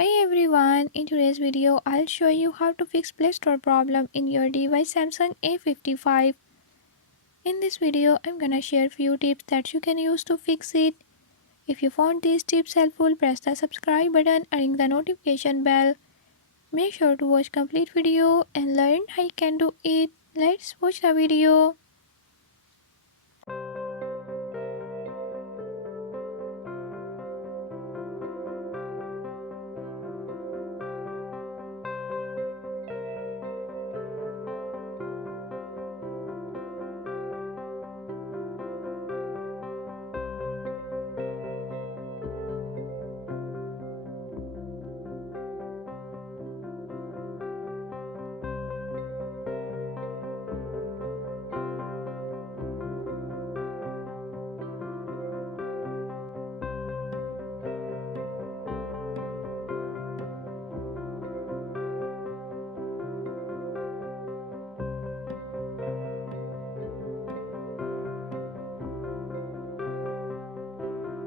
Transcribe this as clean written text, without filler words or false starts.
Hi everyone, in today's video I'll show you how to fix Play Store problem in your device Samsung A55. In this video I'm gonna share few tips that you can use to fix it. If you found these tips helpful, press the subscribe button and ring the notification bell. Make sure to watch complete video and learn how you can do it. Let's watch the video.